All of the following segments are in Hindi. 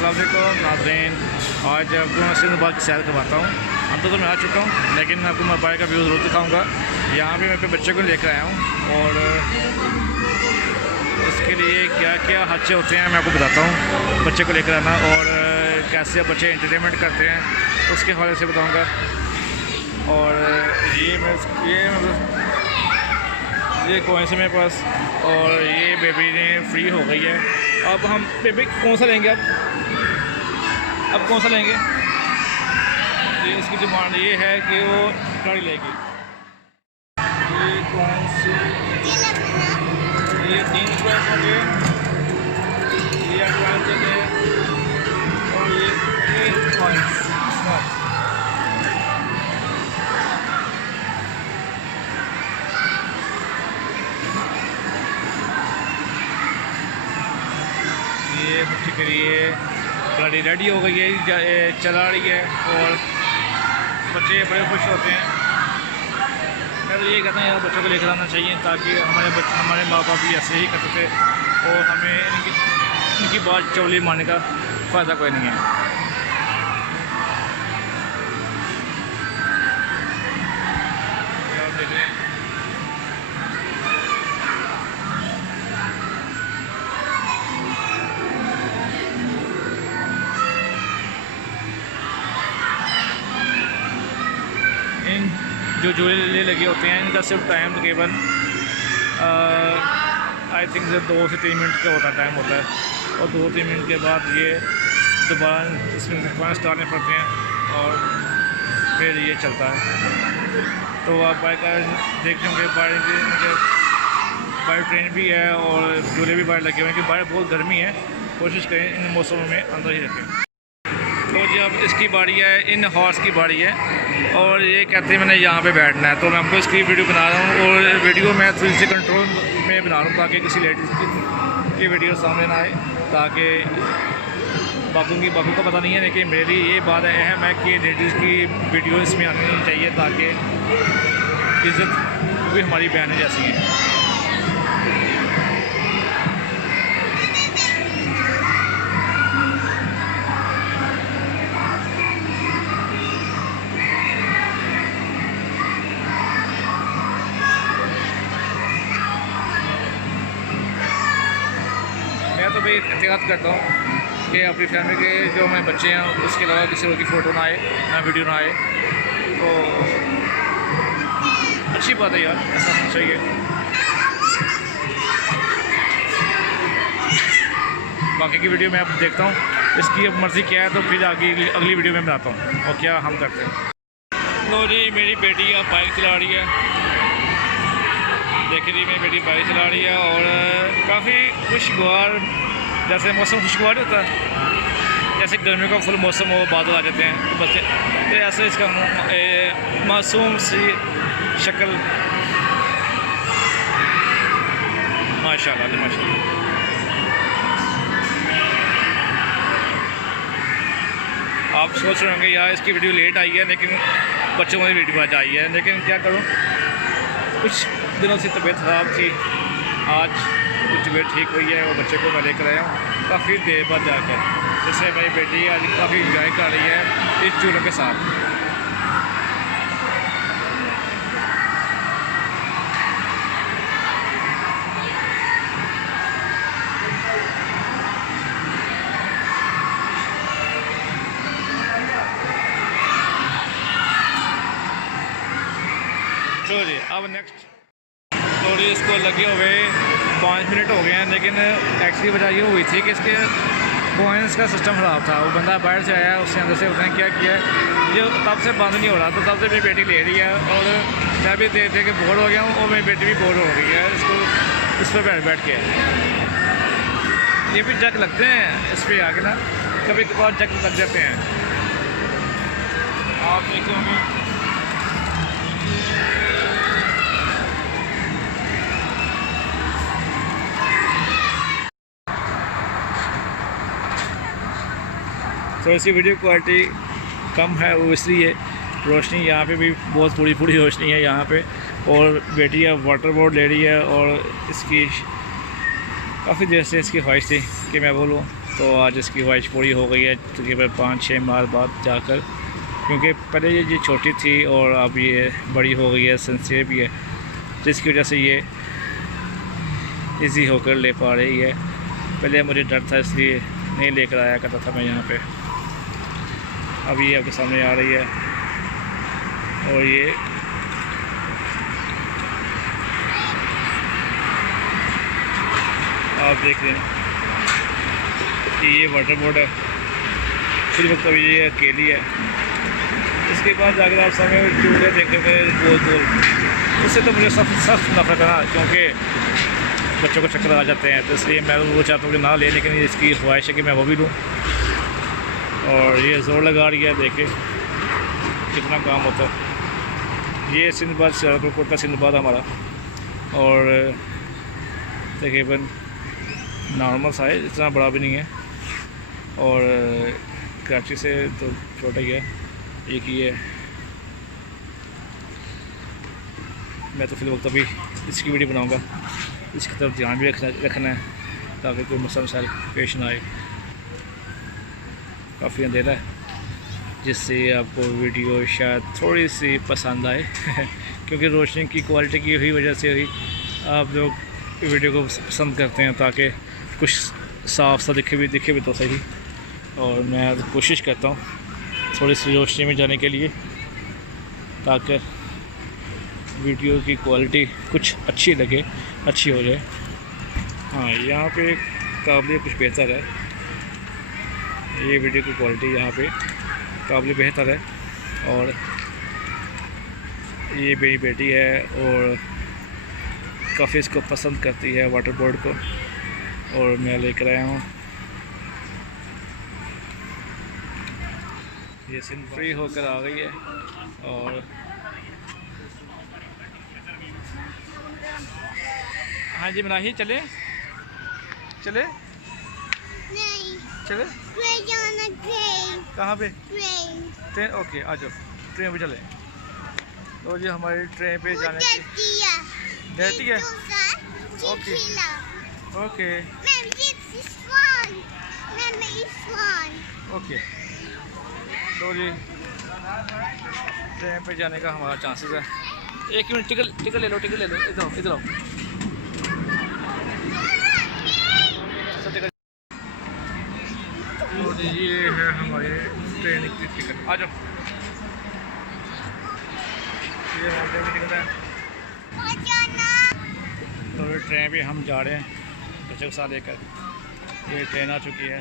अस्सलाम वालेकुम नाज़रीन। आज आपको मैं सिंधबाद की सैर करवाता हूँ। हम तो मैं आ चुका हूँ, लेकिन मैं आपको मोबाइल का व्यू ज़रूर दिखाऊँगा। यहाँ पे मैं अपने बच्चे को लेकर आया हूँ और उसके लिए क्या क्या हादसे होते हैं मैं आपको बताता हूँ। बच्चे को लेकर आना और कैसे बच्चे एंटरटेनमेंट करते हैं उसके हवाले से बताऊँगा। और ये कौन से मेरे पास, और ये बेबी ने फ्री हो गई है। अब हम बेबी कौन सा लेंगे, अब कौन सा लेंगे? ये इसकी डिमांड ये है कि वो गाड़ी लेगी। ये कौन सी, ये 3 रुपये होंगे, ये 12 चले और ये 3 पॉइंट्स। ये बच्चे के लिए गाड़ी रेडी हो गई है, चला रही है और बच्चे बड़े खुश होते हैं। मैं तो ये कहता हूँ यार बच्चों को लेकर आना चाहिए, ताकि हमारे माँ बाप भी ऐसे ही करते थे और हमें इनकी बात चौली मारने का फ़ायदा कोई नहीं है। देख रहे हैं इन जो झूले लगे होते हैं इनका सिर्फ टाइम तकरीबन आई थिंक 2 से 3 मिनट का टाइम होता है और 2-3 मिनट के बाद ये दोबारा इसमें दोबारा स्टार्टने पड़ते हैं और फिर ये चलता है। तो आप बाइक देख होंगे, बाहर ट्रेन भी है और झूले भी बाहर लगे हुए हैं कि बाहर बहुत गर्मी है। कोशिश करें इन मौसमों में अंदर ही रखें। तो जब इसकी बारी है, इन हॉर्स की बारी है और ये कहते हैं मैंने यहाँ पे बैठना है, तो मैं आपको इसकी वीडियो बना रहा हूँ और वीडियो मैं थोड़ी सी कंट्रोल में बना रहा हूँ ताकि किसी लेडीज़ की वीडियो सामने ना आए, ताकि बाकी को पता नहीं है। लेकिन मेरी ये बात अहम है कि लेडीज़ की वीडियो इसमें आनी नहीं चाहिए, ताकि इज़्ज़त भी हमारी बहनें जैसी हैं। मैं तो भाई एहतियात करता हूँ कि अपनी फैमिली के जो मेरे बच्चे हैं उसके अलावा किसी और की फ़ोटो ना आए, ना वीडियो ना आए, तो अच्छी बात है यार, ऐसा होना चाहिए। बाकी की वीडियो मैं अब देखता हूँ, इसकी अब मर्ज़ी क्या है तो फिर अगली वीडियो में बनाता हूँ और क्या हम करते हैं। लो जी, मेरी बेटी अब बाइक चला रही है। देखिए जी, मेरी बेटी बाइक चला रही है और काफ़ी खुशगवार, जैसे मौसम खुशगवार होता है, जैसे गर्मी का फुल मौसम हो, बादल आ जाते हैं तो बच्चे तो ऐसे इसका मासूम सी शक्ल, माशाल्लाह माशाल्लाह। आप सोच रहे होंगे यार इसकी वीडियो लेट आई है, लेकिन बच्चों वाली वीडियो आज आई है। लेकिन क्या करूँ, कुछ दिनों से तबीयत ख़राब थी, आज कुछ तबीयत ठीक हुई है और बच्चे को मैं लेकर आया हूँ काफ़ी देर बाद जाकर। जैसे मेरी बेटी आज काफ़ी इंजॉय कर रही है इस झूलों के साथ। चलो जी, अब नेक्स्ट थोड़ी इसको लगे हुए 5 मिनट हो गए हैं, लेकिन एक्चुअली वजह ये हुई थी कि इसके कॉइन्स का सिस्टम ख़राब था। वो बंदा बाहर से आया, उसने अंदर से उसने क्या किया है, ये तब से बंद नहीं हो रहा, तो तब से मेरी बेटी ले रही है और मैं भी देख के बोर हो गया हूँ और मेरी बेटी भी बोर हो गई है इसको इस पर बैठ के। ये भी जग लगते हैं इस पर आके ना, कभी कभार जग लग जाते हैं, आप देखते होंगे। तो इसकी वीडियो क्वालिटी कम है, वो इसलिए रोशनी यहाँ पे भी बहुत पूरी रोशनी है यहाँ पे, और बेटी अब वाटर बोर्ड ले रही है और इसकी काफ़ी देर से इसकी ख्वाहिश थी कि मैं बोलूँ तो आज इसकी ख्वाहिश पूरी हो गई है तकरीबन 5-6 माह बाद जाकर, क्योंकि पहले ये छोटी थी और अब ये बड़ी हो गई है, सेंसिटिव भी है, जिसकी वजह से ये इजी होकर ले पा रही है। पहले मुझे डर था इसलिए नहीं लेकर आया करता था मैं यहाँ पे। अब ये आपके सामने आ रही है और ये आप देख रहे हैं कि ये वाटर बोर्ड है, फिर वक्त अभी ये अकेली है। इसके बाद जाकर आप सामने चूहे देखेंगे गोल गोल, उससे तो मुझे सख्त नफरत है ना, क्योंकि बच्चों को चक्कर आ जाते हैं, तो इसलिए मैं वो चाहता हूँ कि ना ले, लेकिन इसकी ख्वाहिश है कि मैं वो भी लूँ। और ये ज़ोर लगा रही है, देखे कितना काम होता है। ये सिंधबाद सियालकोट का सिंधबाद हमारा, और तकरीबन नॉर्मल साइज, इतना बड़ा भी नहीं है, और कराची से तो छोटा ही है, एक ही है। मैं तो फिलहाल अभी इसकी वीडियो बनाऊंगा, इसकी तरफ ध्यान भी रखना है ताकि कोई मसला मसाइल पेश ना आए। काफ़ी अंधेरा है, जिससे आपको वीडियो शायद थोड़ी सी पसंद आए क्योंकि रोशनी की क्वालिटी की हुई वजह से ही आप लोग वीडियो को पसंद करते हैं, ताकि कुछ साफ सा दिखे भी तो सही। और मैं कोशिश करता हूँ थोड़ी सी रोशनी में जाने के लिए, ताकि वीडियो की क्वालिटी कुछ अच्छी लगे, अच्छी हो जाए। हाँ, यहाँ पे काबिलियत कुछ बेहतर है, ये वीडियो की क्वालिटी यहाँ पे काबिल बेहतर है। और ये मेरी बेटी है और काफ़ी इसको पसंद करती है वाटर बोर्ड को, और मैं लेकर आया हूँ। ये सिम फ्री होकर आ गई है, और हाँ जी मनाही चले चले नहीं चले जाना ट्रेन कहाँ पे? ट्रेन ओके आ जाओ, ट्रेन पे चले। तो जी हमारी ट्रेन पे जाने की डरती है। Okay okay okay. तो जी ट्रेन पे जाने का हमारा चांसेस है। एक मिनट, टिकट ले लो, इधर आओ। तो ये है हमारे ट्रेन की टिकट, आ जाओ। ये हमारी ट्रेन की टिकट है। तो ट्रेन पे हम जा रहे हैं बच्चे को साथ लेकर। ये ट्रेन आ चुकी है।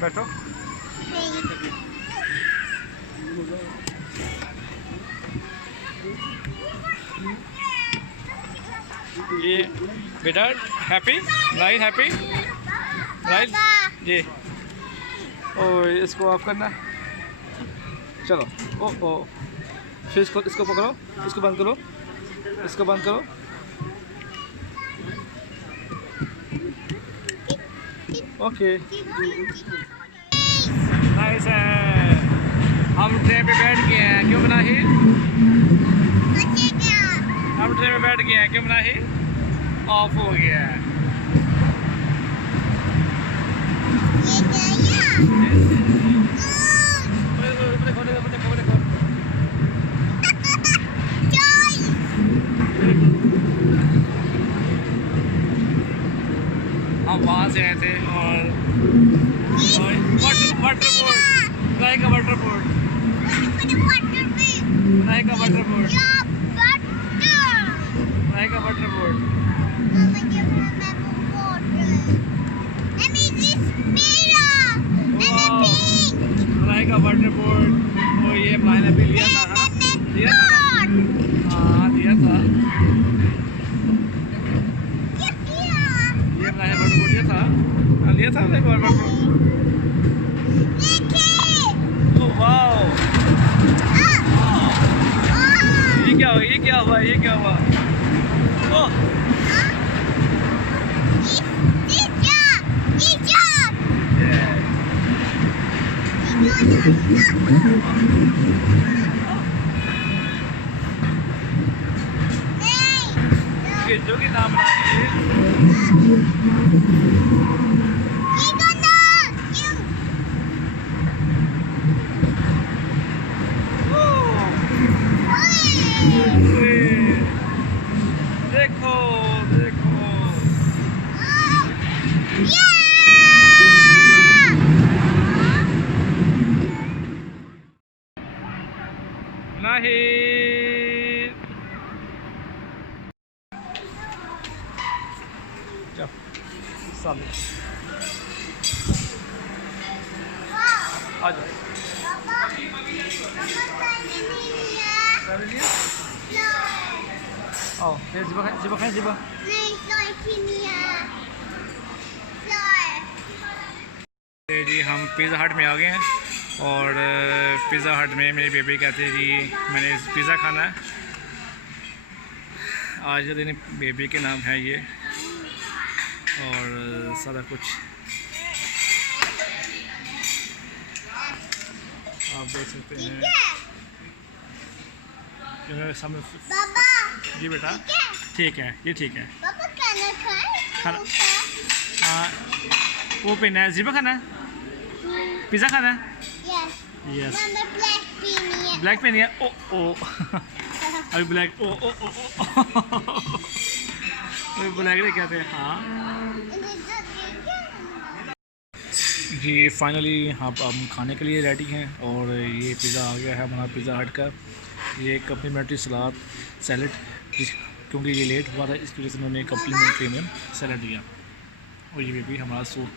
बैठो। ये बेटा हैप्पी राइट जी। और इसको ऑफ करना, चलो। ओ फिर इसको पकड़ो, इसको बंद करो। ओके नाइस है। हम ट्रेन पे बैठ गए हैं, क्यों बनाही? हम ट्रेन पे बैठ गए हैं, क्यों बनाही? ऑफ हो गया है। हम वहाँ से आए थे, और वाटर बोर्ड, लाइक का वाटर बोर्ड, वाटर बोर्ड। तो ये मैंने भी लिया था, हाँ लिया था। ये मैंने वाटर बोर्ड लिया था, वाटर बोर्ड। ओह वाओ, ये क्या हुआ? ओह भेजो कि नाम बनाइए। देखो देखो नहीं सामने आ जाओ। आओ फिर जिबा खाएं जिबा। जी हम पिज़्ज़ा हट में आ गए हैं और पिज़्ज़ा हट में मेरी बेबी कहते हैं जी मैंने पिज़्ज़ा खाना है। आज के दिन बेबी के नाम है ये और सारा कुछ आप देख सकते हैं। सामने जी बेटा ठीक है ये ठीक है खाना। वो पीना है जिबा खाना है पिज़्ज़ा खाना है। यस ब्लैक पेन है ओ ओ अभी ब्लैक ओ ओ ओ ओ अभी ब्लैक नहीं कहते हैं। हाँ जी फाइनली हम खाने के लिए रेडी हैं और ये पिज़्ज़ा आ गया है हमारा पिज़्ज़ा हट का। ये कम्प्लीमेंट्री सैलड क्योंकि ये लेट हुआ था इसकी वजह से उन्होंने कम्प्लीमेंट्री में सैलड दिया। और ये भी हमारा सूप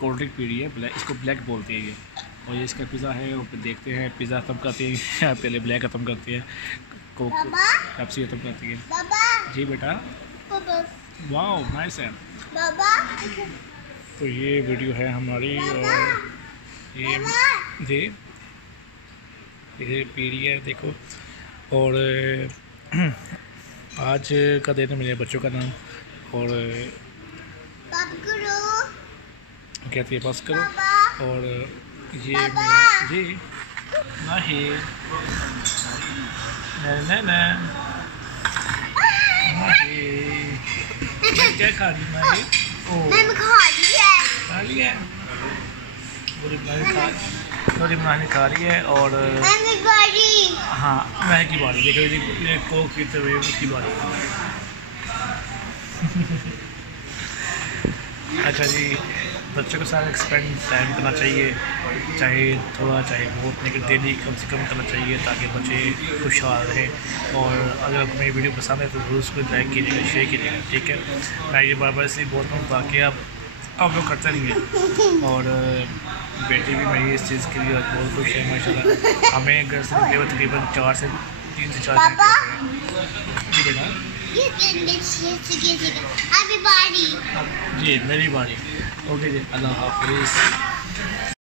कोल्ड ड्रिंक पी रही है इसको ब्लैक बोलते हैं ये। और ये इसका पिज़्ज़ा है और देखते हैं पिज़्ज़ा ख़त्म करते हैं पहले ब्लैक ख़त्म करती है कोक पेप्सी ख़त्म करती है। जी बेटा वाह नाइस है। तो ये वीडियो है हमारी और ये जी ये पी रही है देखो। और आज का दिन है मेरे बच्चों का नाम और कहती है बस करो। और ये जी नहीं क्या खा रही मैं खा लिया है थोड़ी बनानी खा रही है। और हाँ मैं की बारी देखो कोक पीते हुए उसकी बारी। अच्छा जी बच्चों के साथ टाइम करना चाहिए चाहे थोड़ा चाहे बहुत लेकिन डेली कम से कम करना चाहिए ताकि बच्चे खुशहाल रहें। और अगर मेरी वीडियो पसंद है तो ज़रूर उसको लाइक कीजिएगा शेयर कीजिएगा ठीक है। मैं ये बार बार इसलिए बोलता हूँ ताकि आप लोग करते नहीं हैं। और बेटी भी मेरी इस चीज़ के लिए आज बहुत खुश है माशाल्लाह। हमें घर से निकले हुए तकरीबन 3 से 4 जी बेटा जी मेरी बारी ओके जी अल्लाह हाफिज़।